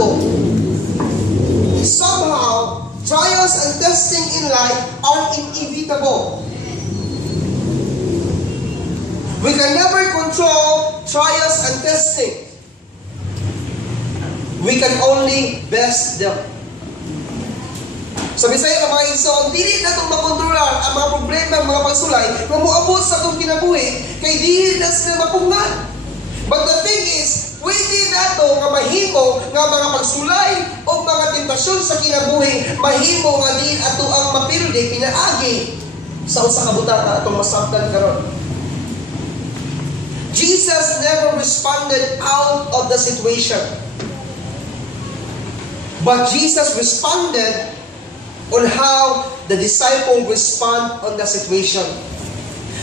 mo. Somehow, trials and testing in life are inevitable. We can never control trials and testing. We can only best them. Sabi sa'yo mga igsoon, dili na itong makontrolar ang mga problema, ang mga pagsulay, kung muabot sa itong kinabuhi, kay dili na sila mapungnan. But the thing is, pwede na ito nga mahimo nga mga pagsulay o mga tentasyon sa kinabuhi, mahimo nga din ato ang mapildi, pinaagi sa usa ka butaka atong masabtan karon. Jesus never responded out of the situation. But Jesus responded on how the disciple respond on the situation.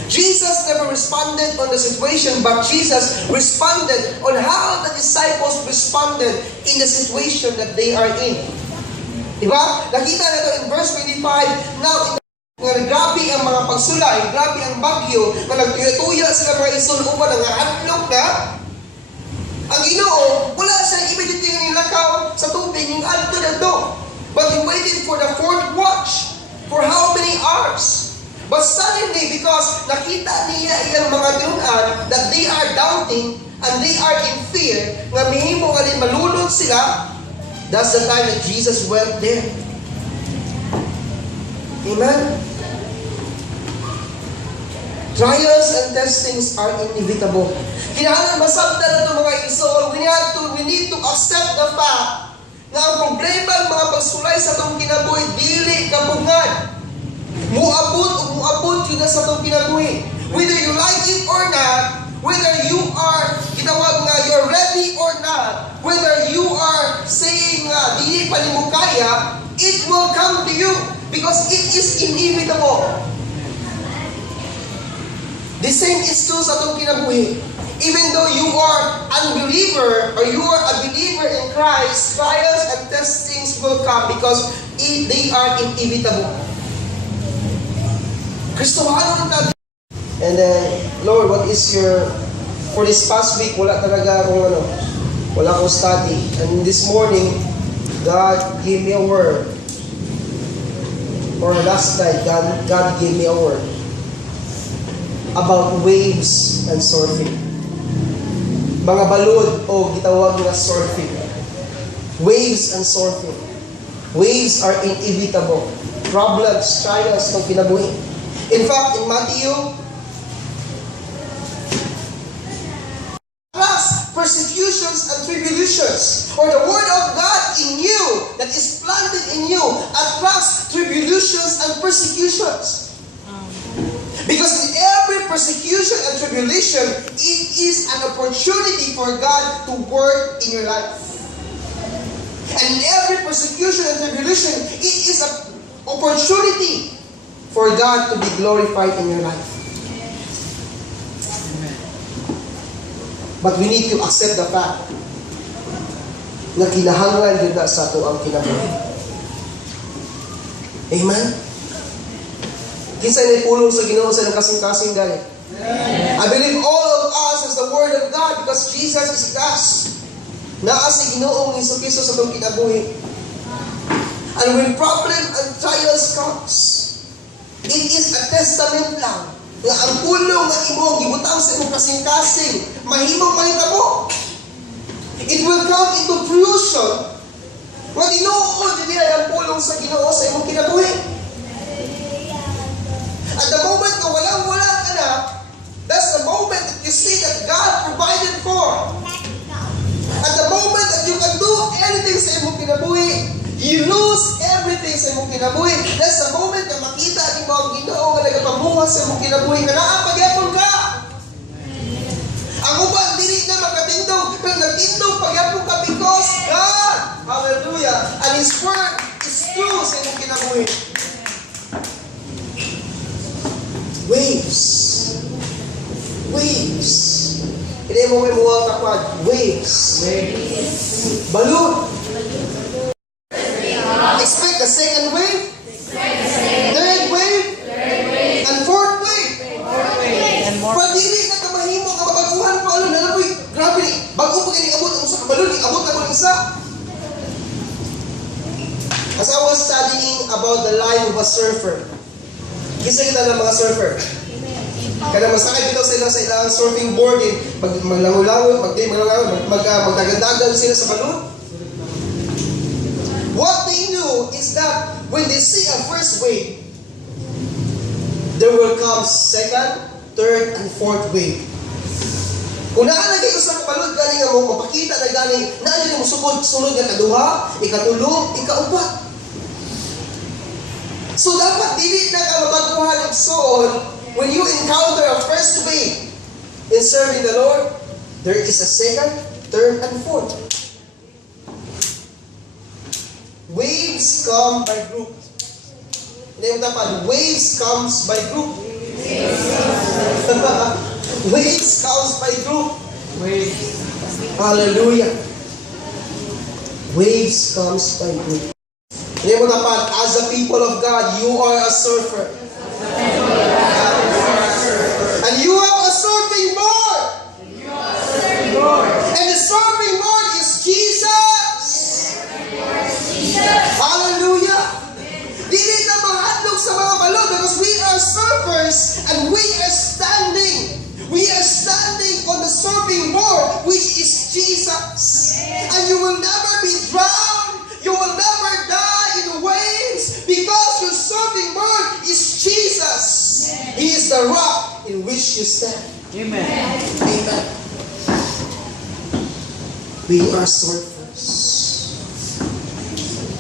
Jesus never responded on the situation, but Jesus responded on how the disciples responded in the situation that they are in. Diba? Nakita na ito in verse 25. Now, grabe ang mga pagsulay, grabe ang bagyo, na nagtuya-tuya sila mga isun upan ang hadlok na. Ang Ginoo, wala siya immediately ng lakaw sa tubig, yung adto na to. But he waited for the fourth watch. For how many hours? But suddenly, because nakita niya ilang mga tinunan that they are doubting and they are in fear, nga mihimo nga din malulod sila, that's the time that Jesus went there. Amen? Trials and testings are inevitable. Kinahanglan masabtan na itong mga igsoon. We need to accept the fact na ang problema ng mga pagsulay sa itong kinabuhi, dili kapungan. Muabot yun na sa itong kinabuhi. Whether you like it or not, whether you are, kitawag nga, you're ready or not, whether you are saying nga, dili pa ni mo kaya, it will come to you because it is inevitable. The same is true sa itong kinabuhi. Even though you are unbeliever or you are a believer in Christ, trials and testings will come because they are inevitable. Kristohanon natin. And then, Lord, what is your, for this past week, wala talaga akong wala akong study. And this morning, God gave me a word. Or last night, God gave me a word about waves and surfing. Mga balod o gitawag na surfing. Waves and surfing. Waves are inevitable. Problems, trials, itong kinabuhi. In fact, in Matthew, persecutions and tribulations, or the word of God in you that is planted in you, attracts tribulations and persecutions. Because in every persecution and tribulation, it is an opportunity for God to work in your life. And in every persecution and tribulation, it is an opportunity for God to be glorified in your life. But we need to accept the fact na kinahanglan yun na sa ito ang kinabuhi. Amen? Kinsa may pulong sa Ginoo sa kasing-kasing dali. I believe all of us is the Word of God because Jesus is us. Naa si Ginoong Jesucristo sa itong kinabuhi. And when problem and trials comes, it is a testament lang na ang pulong na imo gibutang sa imong kasing-kasing mahimong mahitabo. It will come into fruition when tinuod nila ang pulong sa Ginoo sa imong kinabuhi. At the moment na walang-wala ka na, that's the moment that you see that God provided for. At the moment that you can do anything sa imong kinabuhi, you lose everything sa imong kinabuhi. That's the moment na makita ni mo ang Ginoo nga nagapamuha sa imong kinabuhi nga naapagyapon ka. Ang uban dili na makatindog, pero nagtindog pagyapon ka because God, hallelujah, and His word is true sa imong kinabuhi. Waves. Waves. Hindi mo may muwang takwad. Waves. Balloon. Expect the second wave, third wave, and fourth wave. Pag-ibig na kamahimo ka mapaguhan pa, na napoy, grabe ni, bago pa kaning abot ang sa kabalon, abot na ko ng isa. As I was studying about the life of a surfer, kisa kita ng mga surfer. Kada masakay dito sila sa ilang surfing board, maglangoy-langoy, magdagandagan sila sa balon. What they knew is that when they see a first wave, there will come second, third, and fourth wave. Kung naalagay ko sa kapalod, gani nga mo, mapakita na gani, naalagay mo sunod nga kaduha, ikatulog, ikaupat. So dapat dili na ka mabaguhan igsoon when you encounter a first wave in serving the Lord, there is a second, third, and fourth. Waves come by group. Hindi mo tapan, waves comes by group. Waves comes by group. Hallelujah. Waves comes by group. Hindi mo tapan, as a people of God, you are a surfer. And you have a surfing board. And the surfing board is Jesus. Hallelujah. Dili na mahadlok sa mga balon because we are surfers and we are standing. We are standing on the surfing board, which is Jesus. And you will never be drowned. You will never die in the waves because your surfing board is Jesus. He is the rock in which you stand. Amen. Amen. We are surfers.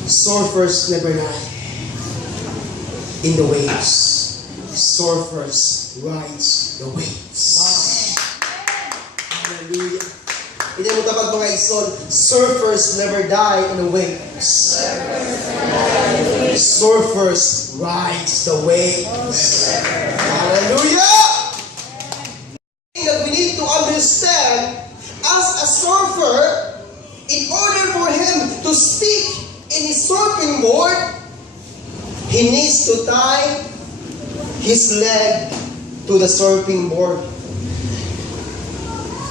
Surfers never die in the waves. Surfers rides the waves. Hallelujah. Hindi mo tapag mga ison, surfers never die in the waves. Surfers rides the waves. Hallelujah. That we need to understand, as a surfer, in order for him to stick in his surfing board, he needs to tie his leg to the surfing board.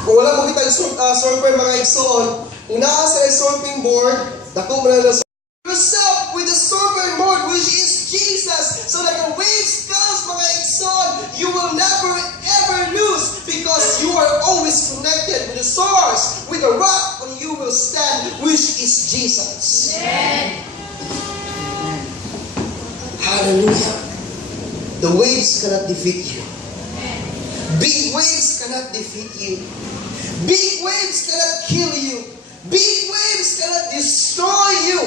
Kung wala mo kitang surfer mga igsoon, kung naasa sa surfing board, dako mo na yourself with the surfing board, which is Jesus, so that the waves comes mga igsoon, you will never ever lose because you are always connected with the source, with the rock on you will stand, which is Jesus. Amen. Hallelujah. The waves cannot defeat you. Big waves cannot defeat you. Big waves cannot kill you. Big waves cannot destroy you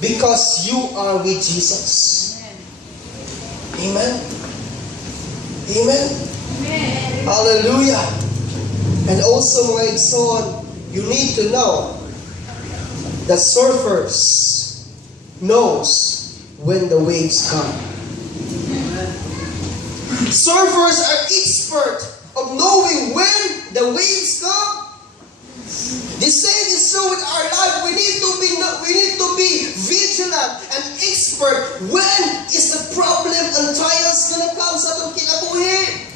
because you are with Jesus. Amen. Amen. Amen. Hallelujah. And also mga igsoon, you need to know that surfers knows when the waves come. Surfers are expert of knowing when the waves come. The same is true with our life. We need to be vigilant and expert when is the problem and trials gonna come sa atong kinabuhi.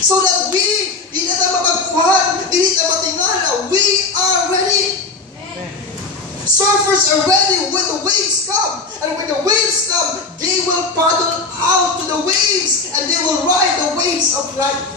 So that we di na mapagkuhan, di na matingala, we are ready. Surfers are ready when the waves come. And when the waves come, they will paddle out to the waves and they will ride the waves of life.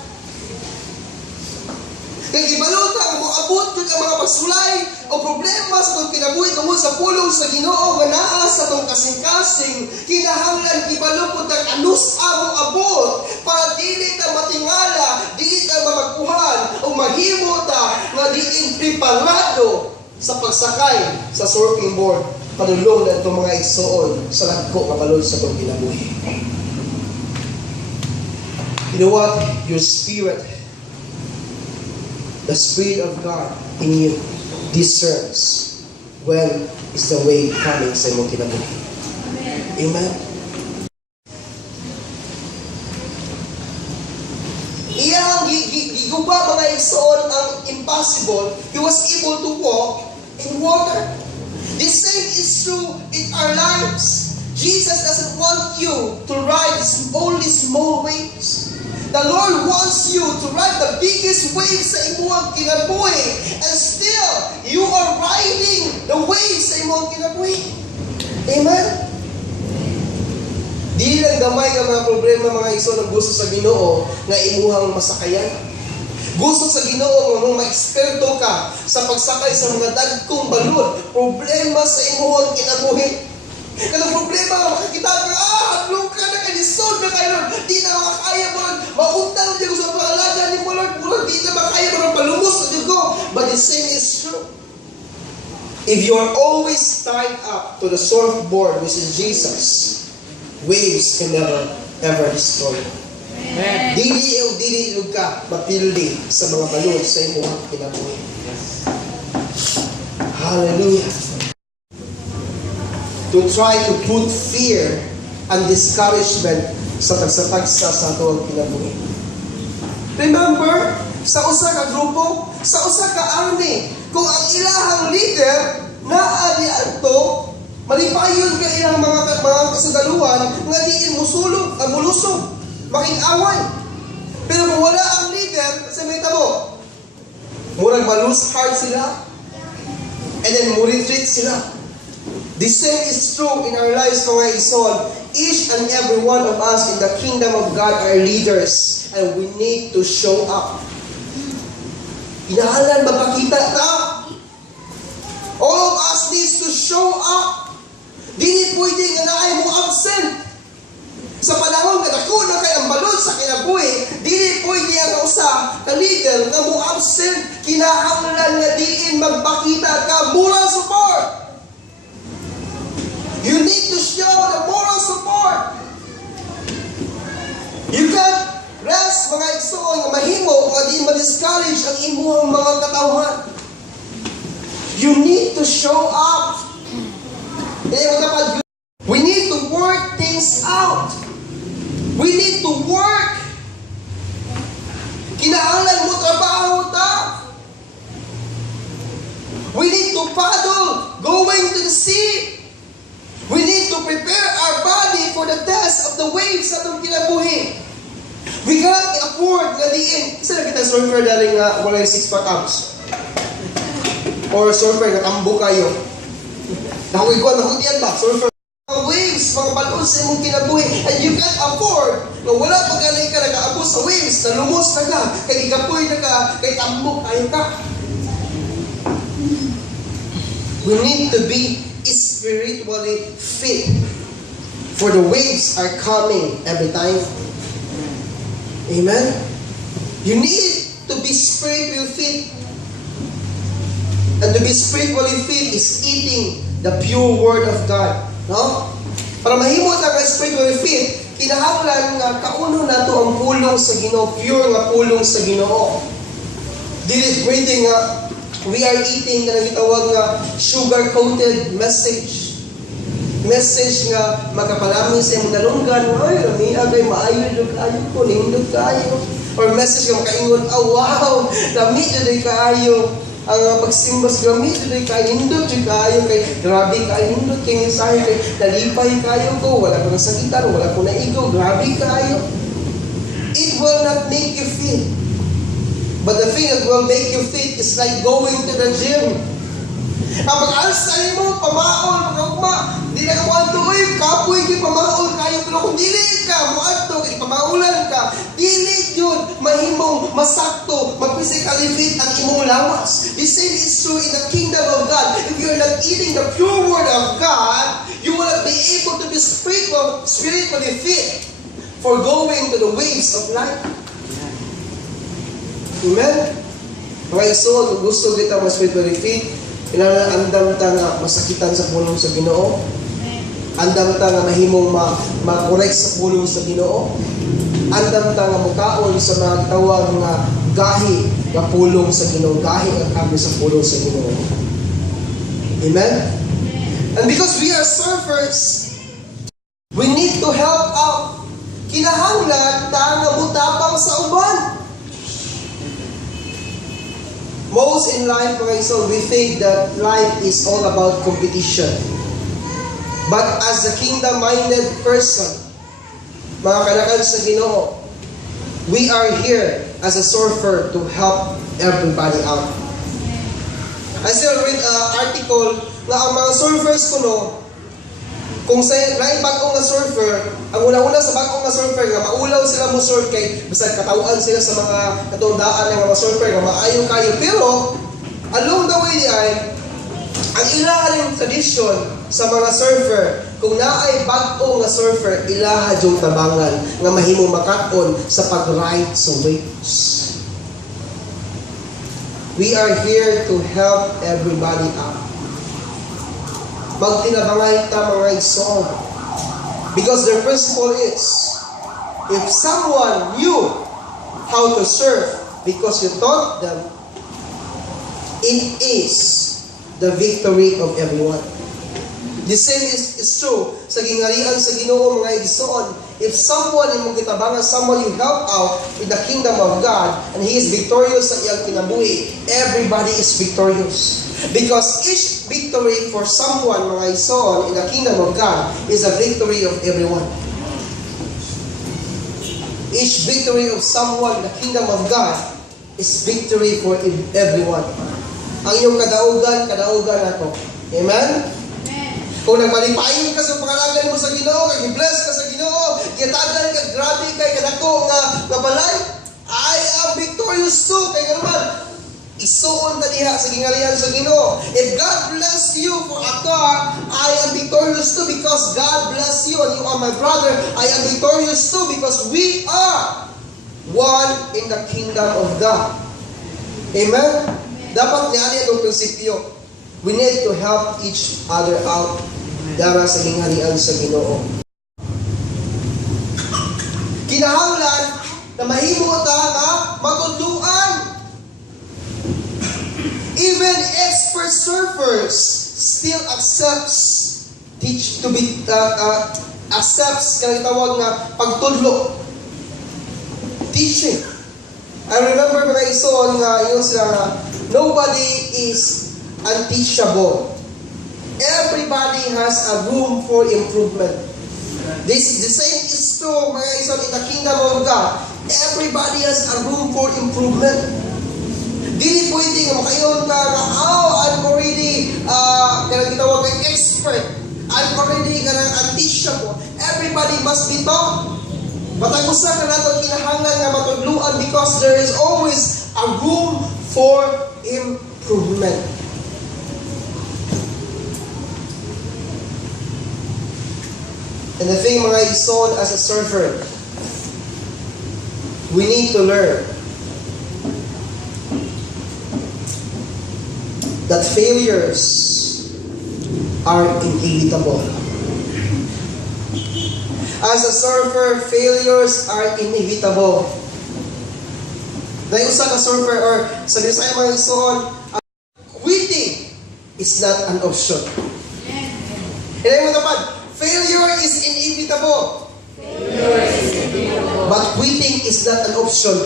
Kaya ibaluta ang moabot yung mga pasulay o problema sa itong kinabuhi tungkol sa pulong sa Ginoo nga naa sa itong kasing-kasing, kinahanglan ibalupot ang anus among abot para dili ta matingala, dili ta mamagkuhan o mahimo ta nga diin preparado sa pagsakay sa surfing board padulong na itong mga igsoon sa lagko kabalod sa itong kinabuhi. You know what? Your spirit, the Spirit of God in you discerns when is the wave coming sa imong kinabuhi. Amen. Iyang giguba mga igsoon ang impossible. He was able to walk in water. The same is true in our lives. Jesus doesn't want you to ride only small waves. The Lord wants you to ride the biggest waves sa imong kinabuhi, and still you are riding the waves sa imong kinabuhi. Amen? Di lang gamay ka mga problema mga iso ng gusto sa Ginoo nga imuhang masakayan. Gusto sa Ginoo nga ma-eksperto ka sa pagsakay sa mga dagkong balod. Problema sa imuhang kinabuhi. Kanang problema nga makakita ka, hadlong ka na kanisod na kayo, di na makakaya mo lang, mautang din ko sa pangalaga ni mo Lord, di na makakaya mo lang palumos sa Diyos ko. But the same is true. If you are always tied up to the surfboard, which is Jesus, waves can never, ever destroy you. Dili ka mapildi sa mga balod sa imong kinabuhi. Hallelujah. To try to put fear and discouragement sa tagsa-tagsa sa atong kinabuhi. Remember, sa usa ka grupo, sa usa ka army, kung ang ilahang leader naadi adto, malipayon ka ilang mga kasagaluhan nga diin mulusog, making-away. Pero kung wala ang leader, sa may tamo, murag malose heart sila, and then retreat sila. The same is true in our lives, mga ison. Each and every one of us in the kingdom of God are leaders, and we need to show up. Inahalan, mapakita ka. All of us needs to show up. Dili pwede nga naay mo absent. Sa panahon nga dako na kay ang balod sa kinabuhi, dili pwede ang usa ka leader nga mo absent. Kinahanglan nga diin magpakita ka moral support. You need to show the moral support. You can't rest, mga igsoon, nga mahimo o di ma-discourage ang imuhang mga katawhan. You need to show up. We need to work things out. We need to work. Kinahanglan mo trabaho ta. We need to paddle going to the sea. We need to prepare our body for the test of the waves sa itong kinabuhi. We cannot afford nga diin. Isa na kita surfer dahil nga wala yung 6-pack abs. Or surfer, natambo kayo. Nakukikuan, nakutian ba? Surfer. Mga waves, mga balon sa imong kinabuhi. And you can't afford na wala pagkanay ka nag-aabos sa waves, na lumos na ka, kay ikapoy na ka, kay tambok kayo ka. We need to be spiritually fit, for the waves are coming every time. Amen? You need to be spiritually fit. And to be spiritually fit is eating the pure word of God. No? Para mahimot ang spiritually fit, kinahanglan nga kauno nato ang pulong sa Ginoo, pure nga pulong sa Ginoo. Dili pwede nga we are eating na gitawag nga sugar-coated message. Message nga magkapalami sa imong dalunggan, ay, lamia kay maayo kayo ko, nindog kayo. Or message nga makaingon, wow, lami jud kayo. Ang pagsimbas gamit jud kayo, nindog jud kayo kay grabe kayo, nindog kay mensahe kay nalipay kayo ko, wala ko nasakitan, wala ko naigo, grabe kayo. It will not make you feel. But the thing that will make you fit is like going to the gym. Ang mag-alsa mo, pamaol, pagkakuma, di na ka muadto, kapoy kay pamaol kayo, pero kung dili ka, muadto, kay pamaulan ka, dili yun, mahimong, masakto, mag-physically fit ang imong lawas. The same is true in the kingdom of God. If you're not eating the pure word of God, you will not be able to be spiritually fit for going to the waves of life. Amen? Mga iso, kung gusto kita mas spiritually fit, andam ta nga masakitan sa pulong sa Ginoo. Andam ta nga mahimong ma-correct sa pulong sa Ginoo. Andam ta nga mukaon sa mga tawag nga gahi nga pulong sa Ginoo, gahi nga kami sa pulong sa Ginoo. Amen? And because we are surfers, we need to help out. Kinahanglan ta nga mutapang sa uban. Most in life, mga iso, we think that life is all about competition. But as a kingdom-minded person, mga kanakan sa Ginoo, we are here as a surfer to help everybody out. I still read an article na ang mga surfers kuno, Kung sa lain bagong nga surfer, ang una-una sa bagong nga surfer nga maulaw sila mo surf kay basta katawaan sila sa mga katundaan ng mga surfer nga maayo kayo, pero along the way ay ang ilahaning tradition sa mga surfer, kung naay bagong nga surfer, ilaha yung tabangan nga mahimong makaon sa pag-ride sa waves. We are here to help everybody out. Magtinabangay ta mga igsoon. Because their principle is, if someone knew how to surf because you taught them, it is the victory of everyone. The same is true sa gingarian sa Ginoo mga igsoon. If someone imong gitabangan, someone you help out in the kingdom of God, and he is victorious sa iyang kinabuhi, everybody is victorious. Because each victory for someone mga igsoon in the kingdom of God is a victory of everyone. Each victory of someone in the kingdom of God is victory for everyone. Ang iyong kadaugan ako. Amen? Kung nagmalipayon ka sa pangalagan mo sa Ginoo, kag i-bless ka sa Ginoo, gitagan ka, grabe kay kadako nga balay, I am victorious too. Kaya naman, isuon na diha sa gingarihan sa Ginoo. If God bless you for a car, I am victorious too because God bless you and you are my brother. I am victorious too because we are one in the kingdom of God. Amen? Dapat niya itong prinsipyo. We need to help each other out dara sa gingharian sa Ginoo. Kinahanglan na mahimo ta nga matudluan. Even expert surfers still accepts accepts kang tawag nga pagtudlo. Teaching. I remember mga ison nga yun sila nga nobody is unteachable. Everybody has a room for improvement. The same is true, mga ison, in the kingdom of God. Everybody has a room for improvement. Dili pwede nga makayon ka nga, I'm already, kaya gitawag kay expert. I'm already unteachable. Everybody must be taught. Matagusa ka nato kinahanglan nga matudluan because there is always a room for improvement. And the thing mga ison as a surfer, we need to learn that failures are inevitable. As a surfer, failures are inevitable. Dahil usa ka surfer or sa Bisaya mga ison, quitting is not an option. Hinay mo naman, failure is inevitable. But quitting is not an option.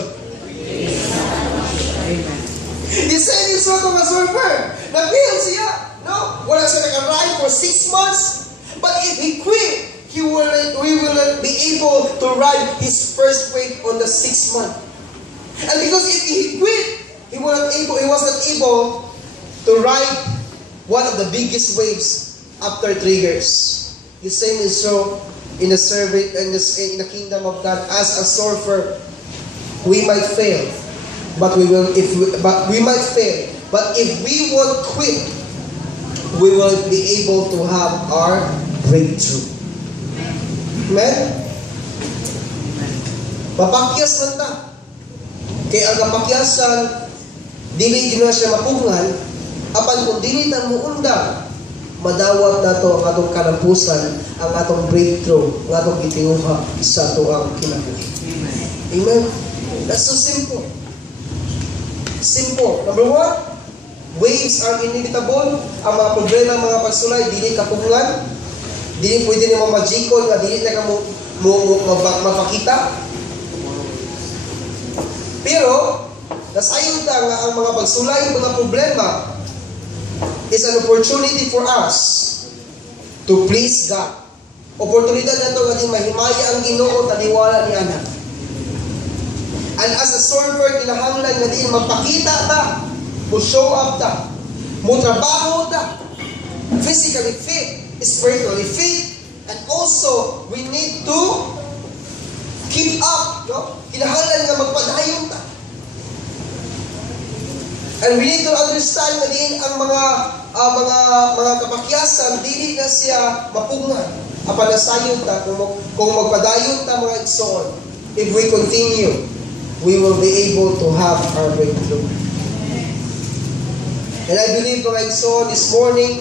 The same is so mga surfer. Nag-fail siya. No? Wala siya nag-ride for 6 months. But if he quit, we will be able to ride his first wave on the 6th month. And because if he quit, he was not able to ride one of the biggest waves after 3 years. The same is so in the service in the kingdom of God. As a surfer, we might fail, but we might fail. But if we won't quit, we will be able to have our breakthrough. Amen? Mapakyas man ta. Kaya ang kapakyasan, dili na siya mapungan, apan kung dili ta muunda, madawat na to ang atong kalampusan, ang atong breakthrough, ang atong gitinguha sa tuang kinabuhi. Amen? That's so simple. Simple. Number 1, waves are inevitable. Ang mga problema, mga pagsulay, dili kapungan. Dili pwede naman magikon nga dili na ka mapakita. Pero, nasayon ta nga ang mga pagsulay, mga problema, is an opportunity for us to please God. Oportunidad na ito nga din mahimaya ang Ginoo, taniwala ni anak. And as a surfer, kinahanglan nga din magpakita ta, mo show up ta, mo trabaho ta, physically fit, spiritually fit, And also, we need to keep up, no? Kinahanglan nga magpadayon ta. And we need to understand na din ang mga kapakyasan, dili na siya mapungan. Apan nasayon ta, kung magpadayon ta mga igsoon, if we continue, we will be able to have our breakthrough. And I believe mga igsoon, this morning,